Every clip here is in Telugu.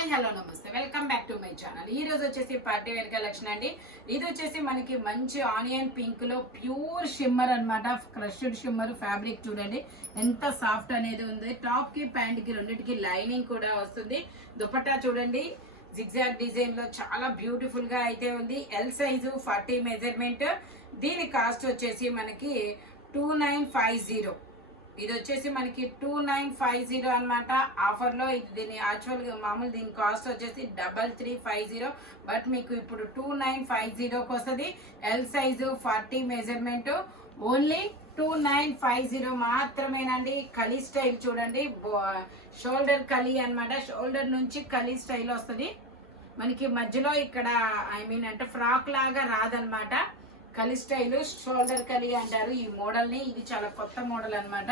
హాయ్ హలో నమస్తే welcome back to my channel. ఈ రోజు వచ్చేసి పార్టీ వేర్ కలెక్షన్ అండి. ఇది వచ్చేసి మనకి మంచి ఆనియన్ పింక్ లో ప్యూర్ షిమ్మర్ అన్నమాట. క్రష్డ్ షిమ్మర్ ఫ్యాబ్రిక్ చూడండి ఎంత సాఫ్ట్ అనేది ఉంది. టాప్ కి ప్యాంట్ కి రెండింటికి లైనింగ్ కూడా వస్తుంది. దుపట్టా చూడండి జిగ్జాగ్ డిజైన్ లో చాలా బ్యూటిఫుల్ గా అయితే ఉంది. L size 40 measurement. దీని కాస్ట్ వచ్చేసి మనకి 2950. ఇది వచ్చేసి మనకి 2950 అనమాట. ఆఫర్ లో ఇది దీని యాక్చువల్ గా మామూలు దీని కాస్ట్ వచ్చేసి 3350, బట్ మీకు ఇప్పుడు 2950కి వస్తుంది. L size 40 measurement. ఓన్లీ 2950 మాత్రమేనండి. కలీ స్టైల్ చూడండి, షోల్డర్ కలీ అన్నమాట. షోల్డర్ నుంచి కలీ స్టైల్ వస్తుంది మనకి. మధ్యలో ఇక్కడ అంటే ఫ్రాక్ లాగా రాదనమాట. కలి స్టైల్ షోల్డర్ కలి అంటారు ఈ మోడల్ ని. ఇది చాలా కొత్త మోడల్ అన్నమాట.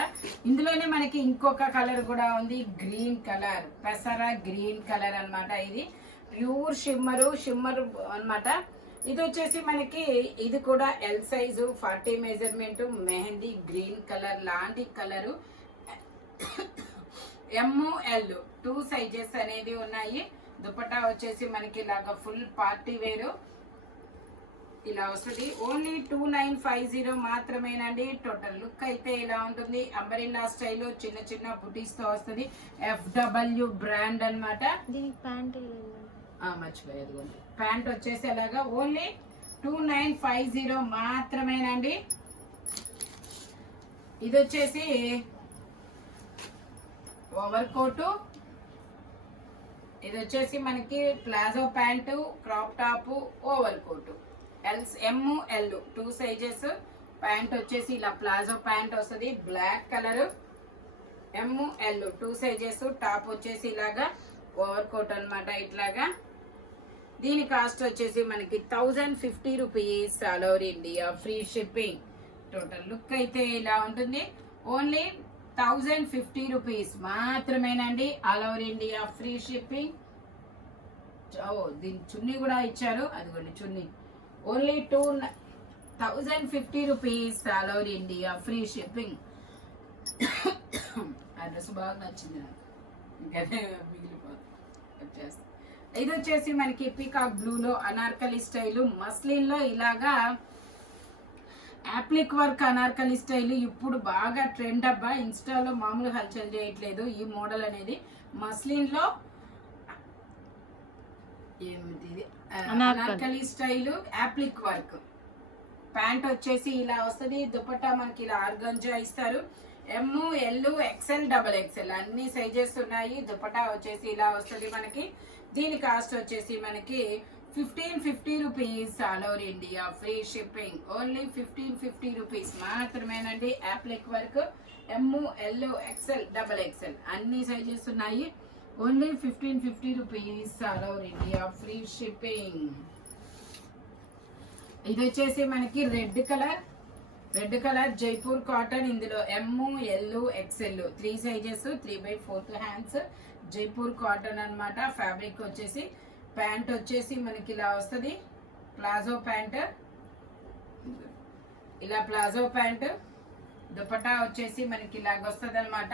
ఇందులోనే మనకి ఇంకొక కలర్ కూడా ఉంది, గ్రీన్ కలర్, పెసరా గ్రీన్ కలర్ అన్నమాట. ఇది ప్యూర్ షిమ్మర్ అన్నమాట. ఇది వచ్చేసి మనకి ఇది కూడా L size 40 measurement. Mehndi green colour లాంటి కలరు. ML 2 సైజెస్ అనేది ఉన్నాయి. దుపట్టా వచ్చేసి మనకి ఇలాగా ఫుల్ పార్టీ వేరు ఇలా వస్తుంది. ఓన్లీ 2950 మాత్రమేనండి. టోటల్ లుక్ అయితే ఇలా ఉంటుంది. అంబరిల్లా స్టైల్ చిన్న చిన్న బుటీస్ తో వస్తుంది. FW బ్రాండ్ అన్నమాట. దీనికి ప్యాంట్ మర్చిపోయేది. ప్యాంట్ వచ్చేసి అలాగా ఓన్లీ 2950 మాత్రమేనండి. ఇది వచ్చేసి ఓవర్ కోటు. ఇది వచ్చేసి మనకి palazzo pant, crop top, over coat. ML 2 sizes. Pant వచ్చేసి ఇలా ప్లాజో ప్యాంట్ వస్తుంది, black colour. ML 2 sizes. Top వచ్చేసి ఇలాగా ఓవర్ కోట్ అనమాట ఇట్లాగా. దీని కాస్ట్ వచ్చేసి మనకి 1050 rupees. All over India free shipping. Total look అయితే ఇలా ఉంటుంది. ఓన్లీ 1050 రూపీస్ మాత్రమేనండి. All over India free shipping. దీని చున్నీ కూడా ఇచ్చారు, అదిగోండి chunni. Only 1050 rupees. All over India free shipping. ఆ డ్రెస్ బాగా నచ్చింది నాకు, ఇంకనే మిగిలిపోతుంది. ఇది వచ్చేసి మనకి పీకాక్ బ్లూలో అనార్కలి స్టైలు, మస్లిన్ లో ఇలాగా యాప్లిక్ వర్క్ అనార్కలి స్టైల్ ఇప్పుడు బాగా ట్రెండ్ అబ్బా. ఇన్స్టాలో మామూలు హల్చల్ చేయట్లేదు ఈ మోడల్ అనేది. మస్లిన్ లో ఏమిటి Anarkali style appliqué work. Pant వచ్చేసి ఇలా వస్తుంది. దుపట్టా మనకి ఇలా ఆర్గంజా ఇస్తారు. ML XL XXL అన్ని సైజెస్ ఉన్నాయి. దుపట్టా వచ్చేసి ఇలా వస్తుంది మనకి. దీని కాస్ట్ వచ్చేసి మనకి 1550 rupees. All over India free shipping. Only 1550 rupees మాత్రమేనండి. Applique work ML XL XXL అన్ని సైజెస్ ఉన్నాయి. Only 1550 rupees. All over India free shipping. ఇది వచ్చేసి మనకి రెడ్ కలర్ జైపూర్ కాటన్. ఇందులో ML XL 3 sizes, 3/4 hands. Jaipur cotton అన్నమాట. ఫ్యాబ్రిక్ వచ్చేసి ప్యాంట్ వచ్చేసి మనకి ఇలా వస్తుంది, ప్లాజో ప్యాంట్. ఇలా ప్లాజో ప్యాంట్. దుపట్టా వచ్చేసి మనకి ఇలాగ వస్తుంది అనమాట,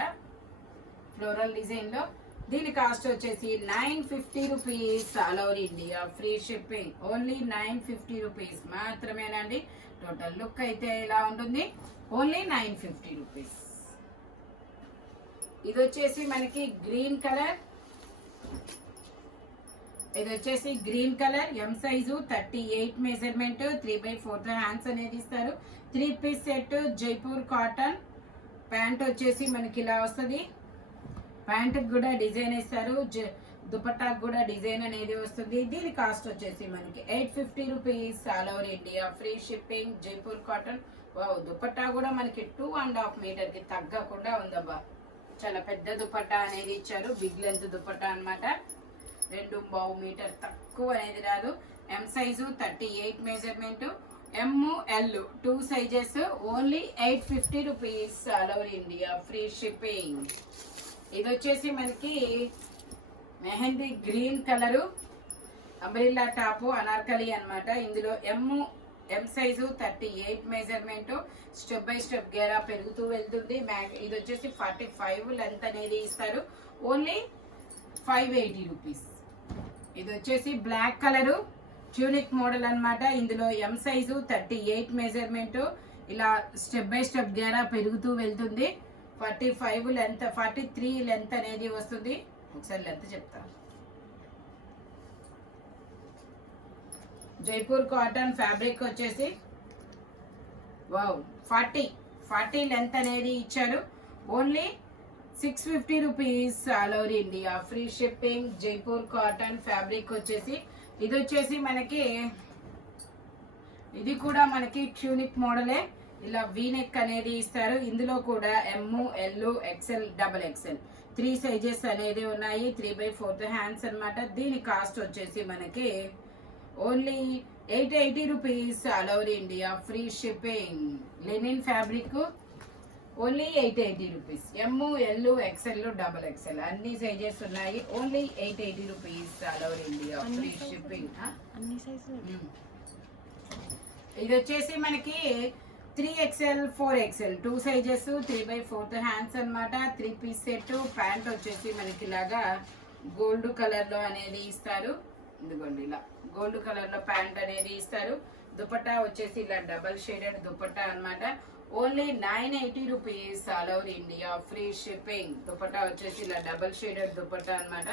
ఫ్లోరల్ డిజైన్ లో. దీని కాస్ట్ వచ్చేసి 950 rupees. All over India free shipping. Only 950 rupees మాత్రమేనండి. టోటల్ లుక్ అయితే ఇలా ఉంటుంది. Only 950 rupees. ఇది వచ్చేసి మనకి గ్రీన్ కలర్. ఇది వచ్చేసి green colour. M size 38 measurement. 3/4 hands అనేది ఇస్తారు. 3 piece set Jaipur cotton. Pant వచ్చేసి మనకి ఇలా వస్తుంది. ప్యాంట్ కూడా డిజైన్ ఇస్తారు, దుపట్టాకు కూడా డిజైన్ అనేది వస్తుంది. దీని కాస్ట్ వచ్చేసి మనకి 850 rupees. All over India free shipping. Jaipur cotton. Wow, dupatta కూడా మనకి 2.5 మీటర్ కి తగ్గకుండా ఉందబ్బా. చాలా పెద్ద దుపట్టా అనేది ఇచ్చారు. బిగ్ లెంత్ దుపట్టా అనమాట. 2.5 మీటర్ తక్కువ అనేది రాదు. M size 38 measurement. ML 2 sizes. Only 850 rupees. All over India free shipping. ఇది వచ్చేసి మనకి mehndi green colour, umbrella top, Anarkali అన్నమాట. ఇందులో M size 38 measurement. Step by step గేరా పెరుగుతూ వెళ్తుంది. ఇది వచ్చేసి 45 లెంత్ అనేది ఇస్తారు. Only 580 rupees. ఇది వచ్చేసి బ్లాక్ కలరు ట్యూనిక్ మోడల్ అన్నమాట. ఇందులో ఎం సైజు 38 మెజర్మెంట్. ఇలా స్టెప్ బై స్టెప్ గేరా పెరుగుతూ వెళ్తుంది. 45 లెంత్, 43 లెంత్ అనేది వస్తుంది. ఒకసారి లెంత్ చెప్తా. జైపూర్ కాటన్ ఫ్యాబ్రిక్ వచ్చేసి వావ్ 40 లెంత్ అనేది ఇచ్చారు. Only 650 rupees all over India, free shipping. Jaipur cotton fabric వచ్చేసి ఇది వచ్చేసి మనకి ఇది కూడా మనకి ట్యూనిక్ మోడలే. ఇలా వీనెక్ అనేది ఇస్తారు. ఇందులో కూడా M, L, XL, double XL 3 sizes అనేది ఉన్నాయి. 3/4 హ్యాండ్స్ అన్నమాట. దీని కాస్ట్ వచ్చేసి మనకి only 880 rupees all over India, free shipping. Linen fabric only 880 rupees. M, L, XL, double XL అన్ని సైజెస్ ఉన్నాయి. Only 880 rupees all over India, free shipping. ఇది వచ్చేసి మనకి 3XL 4XL 2 సైజెస్, 3/4 హ్యాండ్స్ అన్నమాట. 3 పీస్ సెట్. ప్యాంట్ వచ్చేసి మనకి ఇలాగా గోల్డ్ కలర్ లో అనేది ఇస్తారు. ఇదిగోండి ఇలా గోల్డ్ కలర్ లో ప్యాంట్ అనేది ఇస్తారు. దుపట్టా వచ్చేసి ఇలా డబల్ షేడెడ్ దుపట్టా అన్నమాట. Only 980 rupees all over India, free shipping. Dupatta వచ్చేసి ఇలా డబల్ షేడెడ్ దుపట్టా అన్నమాట.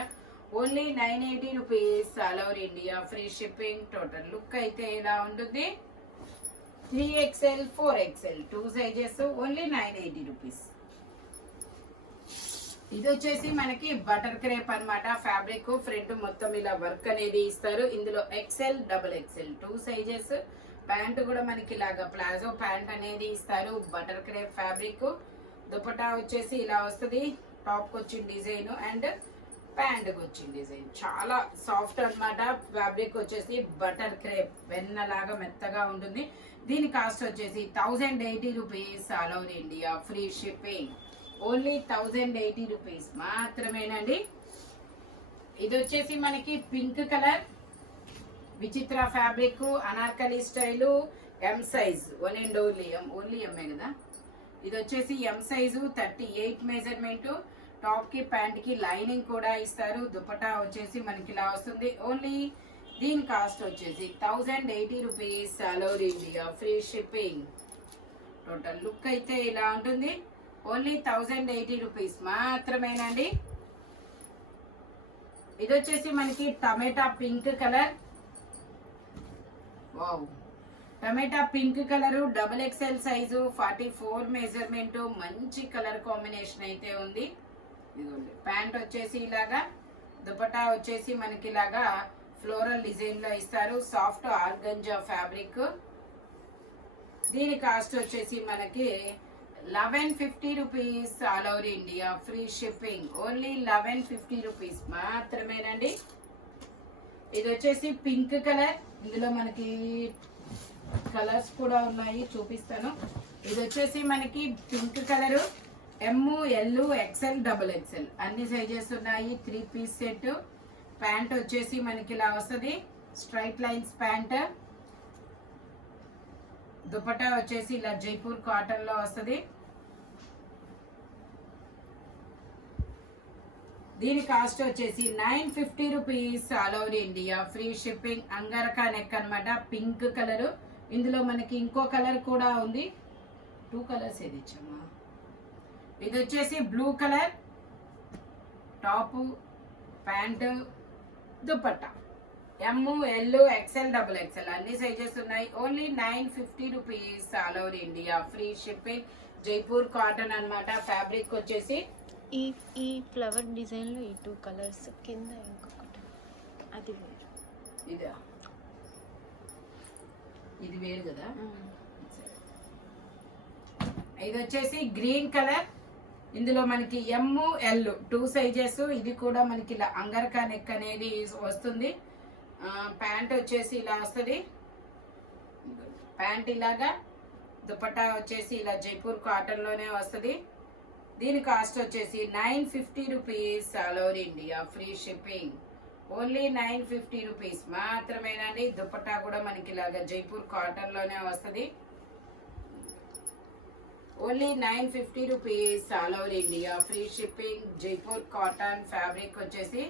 Only 980 rupees all over India, free shipping. Total look అయితే ఇలా ఉంటుంది. 3XL 4XL 2 sizes, only 980 rupees. ఇది వచ్చేసి మనకి బటర్ క్రేప్ అన్నమాట. ఫ్యాబ్రిక్ ఫ్రంట్ మొత్తం ఇలా వర్క్ అనేది ఇస్తారు. ఇందులో XL, double XL 2 sizes. Pant కూడా మనకి ఇలాగా ప్లాజో ప్యాంట్ అనేది ఇస్తారు. Butter crepe fabric. దుపట్టా వచ్చేసి ఇలా వస్తుంది. టాప్ వచ్చిన డిజైన్ అండ్ ప్యాంట్ వచ్చిన డిజైన్ చాలా సాఫ్ట్ అన్నమాట. ఫ్యాబ్రిక్ వచ్చేసి బటర్ క్రేప్ వెన్నలాగా మెత్తగా ఉంటుంది. దీని కాస్ట్ వచ్చేసి 1080 rupees all over India, free shipping. Only 1080 rupees మాత్రమేనండి. ఇది వచ్చేసి మనకి పింక్ కలర్ విచిత్ర fabric, Anarkali style, M size. One and only ఎంఏ కదా. ఇది వచ్చేసి ఎం సైజు 38 మెజర్మెంట్. టాప్ కి ప్యాంట్ కి లైనింగ్ కూడా ఇస్తారు. దుపట్టా వచ్చేసి మనకి ఇలా వస్తుంది. ఓన్లీ దీని కాస్ట్ వచ్చేసి 1080 rupees all over India, free shipping. Total look అయితే ఇలా ఉంటుంది. ఓన్లీ 1080 రూపీస్ మాత్రమేనండి. ఇది వచ్చేసి మనకి టమాటా పింక్ కలర్. వావ్ టమాటా pink colour, double XL size, 44 measurement. మంచి కలర్ కాంబినేషన్ అయితే ఉంది. ఇదిగోండి ప్యాంట్ వచ్చేసి ఇలాగా, దుపట్టా వచ్చేసి మనకి ఇలాగా ఫ్లోరల్ డిజైన్ లో ఇస్తారు. Soft organza fabric. దీని కాస్ట్ వచ్చేసి మనకి 1150 rupees all over India, free shipping. Only 1150 rupees మాత్రమేనండి. ఇది వచ్చేసి పింక్ కలర్. ఇందులో మనకి కలర్స్ కూడా ఉన్నాయి, చూపిస్తాను. ఇది వచ్చేసి మనకి pink colour. M, L, XL, double XL అన్ని సైజెస్ ఉన్నాయి. 3 పీస్ సెట్. ప్యాంట్ వచ్చేసి మనకి ఇలా వస్తుంది. Straight lines pant. దుపట్టా వచ్చేసి ఇలా జైపూర్ కాటన్ లో వస్తుంది. దీని కాస్ట్ వచ్చేసి 950 rupees all over India, free shipping. Angrakha neck అన్నమాట. Pink colour. ఇందులో మనకి ఇంకో కలర్ కూడా ఉంది. 2 కలర్స్ ఏది ఇచ్చామా. ఇది వచ్చేసి blue colour. Top, pant, dupatta. M, L, XL, double XL అన్ని సైజెస్ ఉన్నాయి. Only 950 rupees all over India, free shipping. Jaipur cotton అన్నమాట. ఫ్యాబ్రిక్ వచ్చేసి ఈ ఫ్లవర్ డిజైన్ లో ఈ 2 కలర్స్ కింద ఇంకొకటి అది వేరు. ఇదా ఇది వేరు కదా. ఇది వచ్చేసి గ్రీన్ కలర్. ఇందులో మనకి ఎమ్, ఎల్ 2 సైజెస్. ఇది కూడా మనకి ఇలా అంగరకా నెక్ అనేది వస్తుంది. ప్యాంట్ వచ్చేసి ఇలా వస్తుంది. ప్యాంట్ ఇలాగా, దుపట్టా వచ్చేసి ఇలా జైపూర్ కాటన్ లోనే వస్తుంది. దీని కాస్ట్ వచ్చేసి 950 rupees all over India, free shipping. Only 950 rupees మాత్రమేనండి. దుపట్టా కూడా మనకి ఇలాగా జైపూర్ కాటన్ లోనే వస్తుంది. Only 950 rupees all over India, free shipping. Jaipur cotton fabric వచ్చేసి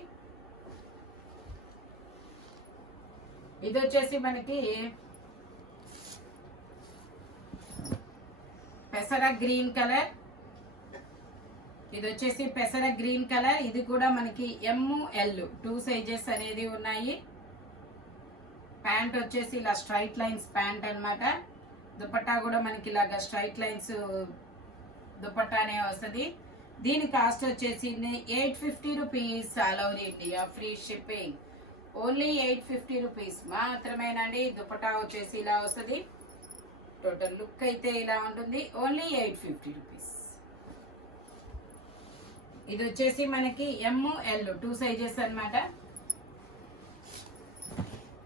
ఇది వచ్చేసి మనకి పెసర గ్రీన్ కలర్. ఇది వచ్చేసి పెసర గ్రీన్ కలర్. ఇది కూడా మనకి ML 2 సైజెస్ అనేది ఉన్నాయి. ప్యాంట్ వచ్చేసి ఇలా స్ట్రైట్ లైన్స్ ప్యాంట్ అన్నమాట. దుపట్టా కూడా మనకి ఇలాగా స్ట్రైట్ లైన్స్ దుపట్టానే వస్తుంది. దీని కాస్ట్ వచ్చేసి 850 rupees. All over India free shipping. Only 850 rupees మాత్రమేనండి. దుపట్టా వచ్చేసి ఇలా వస్తుంది. టోటల్ లుక్ అయితే ఇలా ఉంటుంది. Only 850 rupees. ఇది వచ్చేసి మనకి ML 2 సైజెస్ అన్నమాట.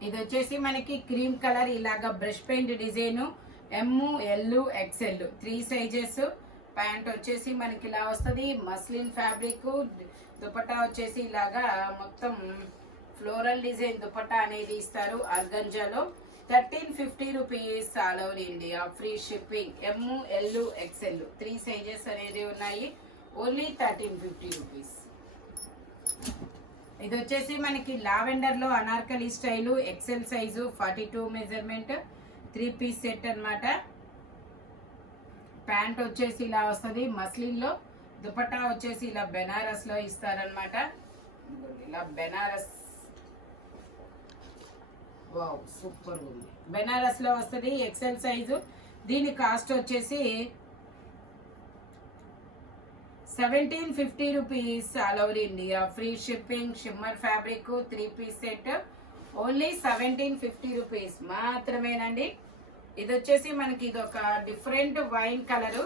ఇది వచ్చేసి మనకి క్రీమ్ కలర్ ఇలాగా brush paint design. ML XL 3 sizes. Pant వచ్చేసి మనకి ఇలా వస్తుంది. Muslin fabric. దుపట్టా వచ్చేసి ఇలాగా మొత్తం ఫ్లోరల్ డిజైన్ దుపట్టా అనేది ఇస్తారు ఆర్గంజాలో. 1350 rupees. All over India free shipping. ML XL 3 sizes అనేది ఉన్నాయి. Only 1350 rupees. ఇది వచ్చేసి మనకి లావెండర్ లో Anarkali style XL size 42 measurement 3 piece set అన్నమాట. ప్యాంట్ వచ్చేసి ఇలా వస్తుంది మస్లిన్ లో. దుపట్టా వచ్చేసి ఇలా బెనారస్ లో ఇస్తారనమాట. ఇలా బెనారస్, వావ్ సూపర్ ఉంది. బెనారస్ లో వస్తుంది XL సైజు. దీని కాస్ట్ వచ్చేసి 1750 rupees. All over India free shipping. Shimmer fabric 3 piece set. Only 1750 rupees మాత్రమేనండి. ఇది వచ్చేసి మనకి ఇది ఒక డిఫరెంట్ వైన్ కలరు,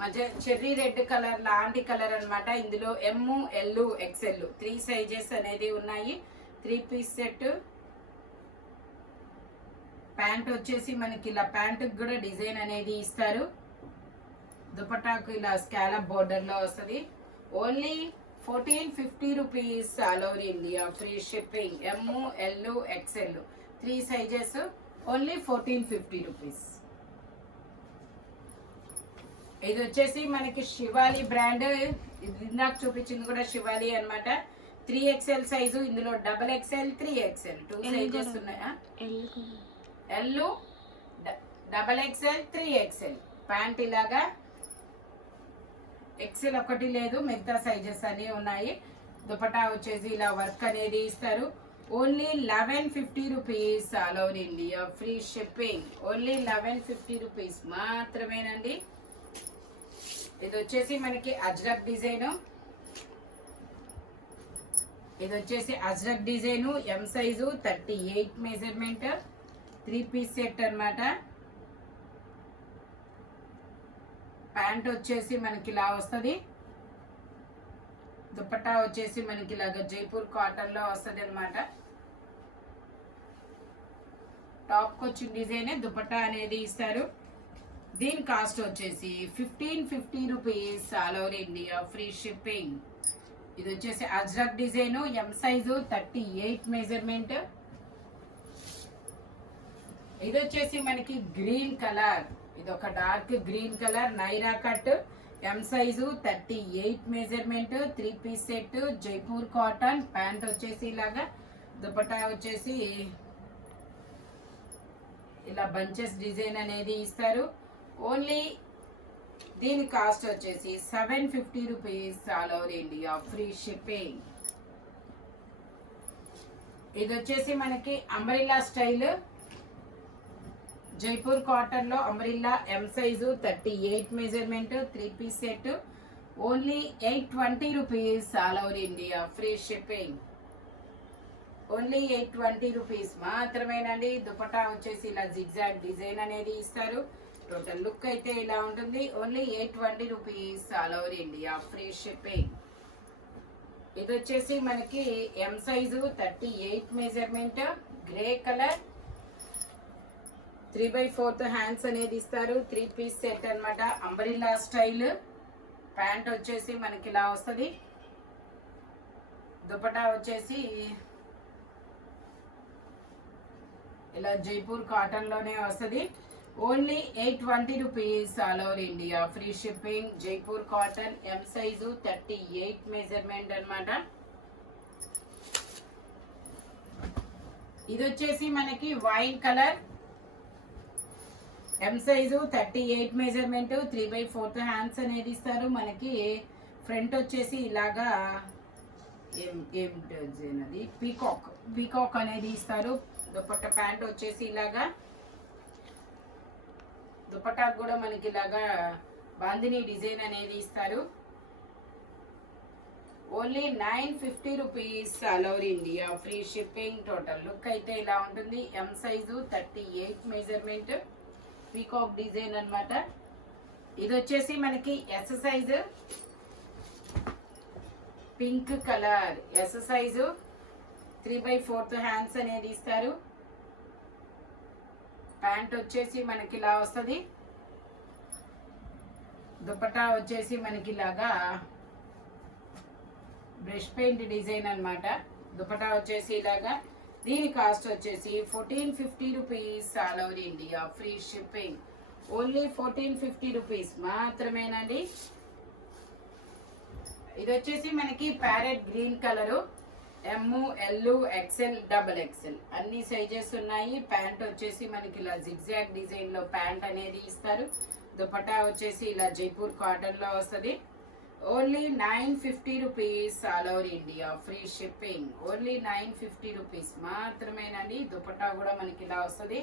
మధ్య చెర్రీ రెడ్ కలర్ లాంటి కలర్ అన్నమాట. ఇందులో ML XL 3 సైజెస్ అనేది ఉన్నాయి. 3 పీస్ సెట్. ప్యాంట్ వచ్చేసి మనకి ఇలా ప్యాంటుకి కూడా డిజైన్ అనేది ఇస్తారు. దుపట్టాకు ఇలా స్కాలప్ బోర్డర్ లో వస్తుంది. Only 1450 rupees. All over India free shipping. ML XL 3 sizes. Only 1450 rupees. ఇది వచ్చేసి మనకి శివాలి బ్రాండ్. ఇది ఇందాక చూపించింది కూడా శివాలి అన్నమాట. 3XL size. ఇందులో XXL 3XL 2 సైజెస్ ఉన్నాయా? L XXL 3XL. ప్యాంట్ ఇలాగా XL ఒకటి లేదు, మిగతా సైజెస్ అన్ని ఉన్నాయి. దుపట్టా వచ్చేసి ఇలా వర్క్ అనేది ఇస్తారు. Only 1150 rupees. All over India free shipping. Only 1150 rupees మాత్రమేనండి. ఇది వచ్చేసి మనకి అజ్రక్ డిజైన్. ఇది వచ్చేసి Ajrak design M size 38 measurement 3 piece set అన్నమాట. ప్యాంట్ వచ్చేసి మనకి ఇలా వస్తుంది. దుపట్టా వచ్చేసి మనకి ఇలాగ జైపూర్ కాటన్ లో వస్తుంది అనమాట. టాప్ వచ్చిన డిజైన్ దుపట్టా అనేది ఇస్తారు. దీని కాస్ట్ వచ్చేసి 1550 rupees. All over India free shipping. ఇది వచ్చేసి Ajrak design M size 38 measurement. ఇది వచ్చేసి మనకి గ్రీన్ కలర్. ఇది ఒక dark green colour Naira cut. M size 38 measurement 3 piece set. Jaipur cotton. Pant వచ్చేసి ఇలాగా. దుపట్టా వచ్చేసి ఇలా బంచెస్ డిజైన్ అనేది ఇస్తారు. ఓన్లీ దీని కాస్ట్ వచ్చేసి 750 rupees. All over India free shipping. ఇది వచ్చేసి మనకి అంబ్రెల్లా స్టైల్ జైపూర్ కాటన్ లో umbrella M size 38 measurement 3 piece set. Only 820 rupees. All over India free shipping. Only 820 rupees మాత్రమేనండి. దుపట్టా వచ్చేసి ఇలా జిగ్జాగ్ డిజైన్ అనేది ఇస్తారు. టోటల్ లుక్ అయితే ఇలా ఉంటుంది. Only 820 rupees. All over India free shipping. ఇది వచ్చేసి మనకి M size 38 measurement grey colour 3/4 hands అనేది ఇస్తారు. 3 పీస్ సెట్ అన్నమాట. Umbrella style. ప్యాంట్ వచ్చేసి మనకి ఇలా వస్తుంది. దుపట్టా వచ్చేసి ఇలా జైపూర్ కాటన్ లోనే వస్తుంది. Only 820 rupees. All over India free shipping. Jaipur cotton M size 38 measurement అన్నమాట. ఇది వచ్చేసి మనకి వైన్ కలర్, ఎం సైజు, 38 మెజర్మెంట్, 3/4 హ్యాండ్స్ అనేది ఇస్తారు మనకి. ఫ్రంట్ వచ్చేసి ఇలాగా అది పీకాక్ అనేది ఇస్తారు. దుపట్టా ప్యాంట్ వచ్చేసి ఇలాగా, దుపట్టా కూడా మనకి ఇలాగా బాందిని డిజైన్ అనేది ఇస్తారు. Only 950 rupees, all over India free shipping. Total look అయితే ఇలా ఉంటుంది. ఎం సైజు, 38 మెజర్మెంట్, పీకాక్ డిజైన్ అన్నమాట. ఇది వచ్చేసి మనకి yes size, pink colour, yes size, 3/4 hands అనేది ఇస్తారు. ప్యాంట్ వచ్చేసి మనకి ఇలా వస్తుంది. దుపట్టా వచ్చేసి మనకి ఇలాగా బ్రష్ పెయింట్ డిజైన్ అన్నమాట. దుపట్టా వచ్చేసి ఇలాగా. దీని కాస్ట్ వచ్చేసి 1450 rupees, all over India free shipping. Only 1450 rupees మాత్రమేనండి. ఇది వచ్చేసి మనకి parrot green colour, M, L, XL, XXL అన్ని సైజెస్ ఉన్నాయి. ప్యాంట్ వచ్చేసి మనకి ఇలా జిగ్జాగ్ డిజైన్ లో ప్యాంట్ అనేది ఇస్తారు. దుపట్టా వచ్చేసి ఇలా జైపూర్ కాటన్ లో వస్తుంది. Only 950 rupees, all over India free shipping. Only 950 rupees మాత్రమేనండి. దుపట్టా కూడా మనకి ఇలా వస్తుంది.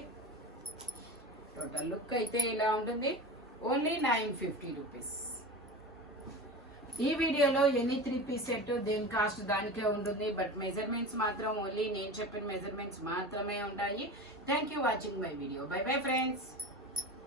టోటల్ లుక్ అయితే ఇలా ఉంటుంది. Only 950 rupees. ఈ వీడియోలో ఎనీ 3 పీస్ సెట్ దేని కాస్ట్ దానికే ఉంటుంది. బట్ మెజర్మెంట్స్ మాత్రం ఓన్లీ నేను చెప్పిన మెజర్మెంట్స్ మాత్రమే ఉంటాయి. Thank you watching my video. By bye friends.